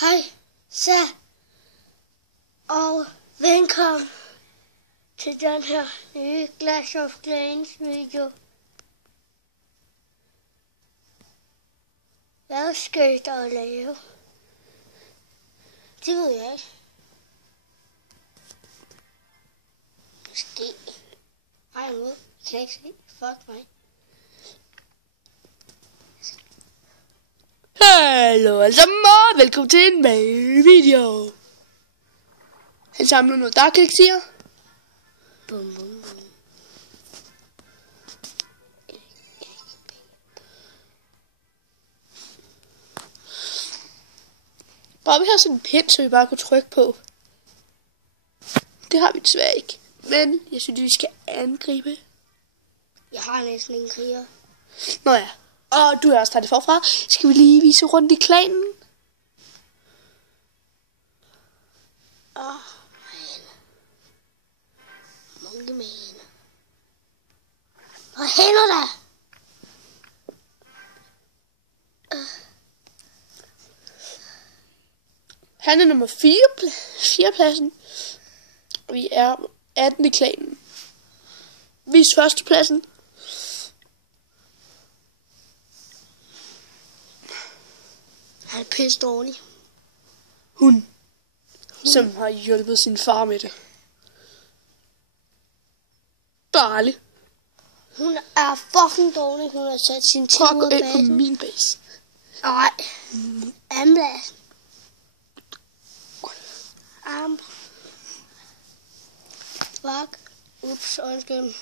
Hej, så og velkommen til den her nye Clash of Clans video. Hvad skal der lave? Det ved jeg ikke. Måske. Hej nu, kan ikke se. Fuck mig. Hallo alle sammen, og velkommen til en ny video. Han samler noget dark elixir. Bum, bum, bum. Bare vi har sådan en pind, så vi bare kunne trykke på. Det har vi desværre ikke. Men jeg synes, vi skal angribe. Jeg har næsten en kriger. Nå ja. Og du er også startet forfra. Skal vi lige vise rundt i klanen? Monkey Man. Hvor hænder der? Han er nummer 4 pladsen. Vi er 18 i klanen. Vis førstepladsen. Han er pisse dårlig. Hun. Som har hjulpet sin far med det. Barley. Hun er fucking dårlig. Hun har sat sin tid ud Prøv af ind på basen. min base. Nej. Amlas. Fuck. Ups, undskyld.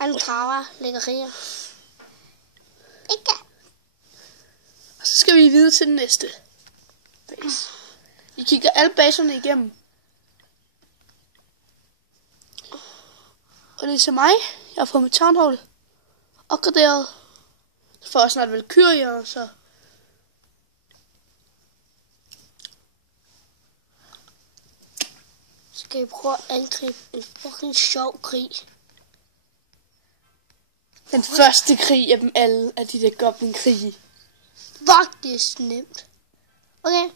Han graver lækkerier. Ikke. Og så skal vi videre til den næste base. Vi kigger alle baserne igennem. Og det er så mig. Jeg har fået mit townhall opgraderet. Så får jeg snart valkyrier, så... Skal vi prøve at angribe en fucking sjov krig? Den første krig af dem alle er de der goblin-krige. Fuck, det er nemt. Okay.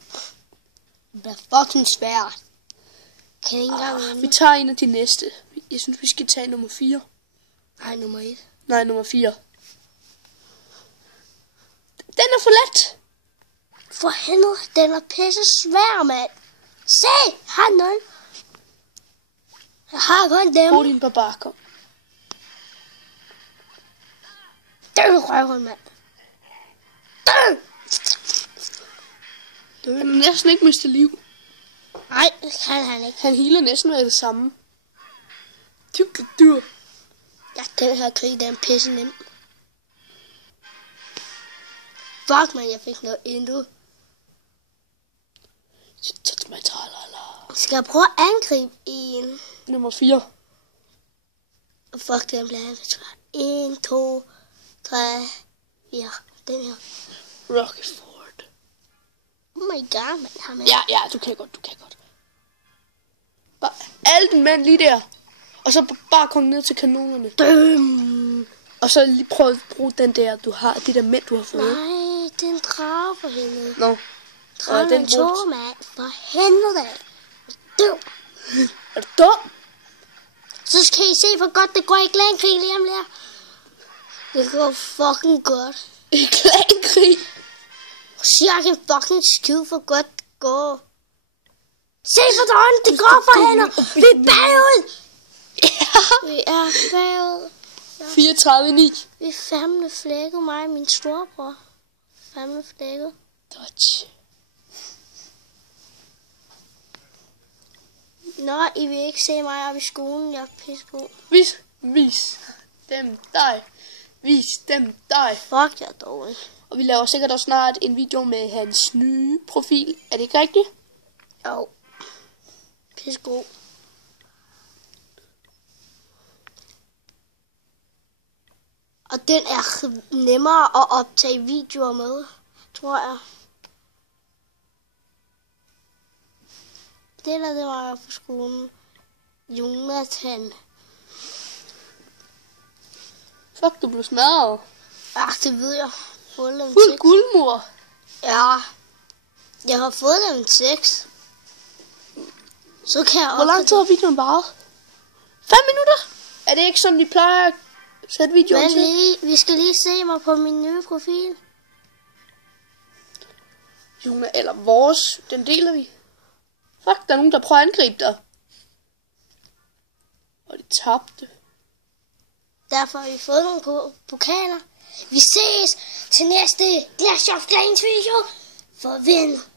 Det bliver fucking svært. Kan jeg ikke engang vinde? Vi tager en af de næste. Jeg synes, vi skal tage nummer 4. Nej, nummer 1. Nej, nummer 4. Den er for let. For helvede, den er pisse svær, mand. Se, har noget. Jeg har kun dem. Brug din barbar, kom. Det er røven, mand. Du vil næsten ikke miste liv. Nej, det kan han ikke. Han healer næsten med det samme. Dyr. Ja, den her krig, den er pisse nem. Fuck, man, jeg fik noget intet. Touch my tralala. Skal jeg prøve at angribe en? Nummer 4. Fuck, den bliver jeg svært. 1, 2, 3, 4. Den her. Rockford. Oh my god, man. Har man. Ja, du kan godt. Bare alle den mænd lige der. Og så bare komme ned til kanonerne. Døm. Og så lige prøve at bruge den der, du har. De der mænd, du har fået. Nej, den drager for hende. Nå. Drager den den tog, mand. For helvede. Døm. Er du dum? Så skal I se, hvor godt det går i klankrig lige om lidt. Det går fucking godt. I klankrig. Så jeg kan fucking skide for godt det går. Se for dårligt, det går for hende. Vi er bagud. Vi er bagud. 34-9. Vi er fandme flækket, mig og min storebror. Fandme flækket. Dodge. Nå, I vil ikke se mig oppe i skolen. Jeg er pissegod. Vis dem dig. Vis dem dig. Fuck, jeg er dårlig. Og vi laver sikkert også snart en video med hans nye profil. Er det ikke rigtigt? Jo. Pissegod. Og den er nemmere at optage videoer med, tror jeg. Det der, det var jeg på skolen. Jonathan. Fuck, du blev smadret. Ah, det ved jeg. Fuld guldmur. Ja. Jeg har fået dem en 6. Så kan jeg Hvor lang tid har videoen varet? 5 minutter? Er det ikke sådan, de plejer at sætte videoen til? lige, vi skal lige se mig på min nye profil. Jona, eller vores, den deler vi. Fuck, der er nogen, der prøver at angribe dig. Og de tabte. Derfor har vi fået nogle pokaler. Vi ses til næste Clash of Clans video. For vind.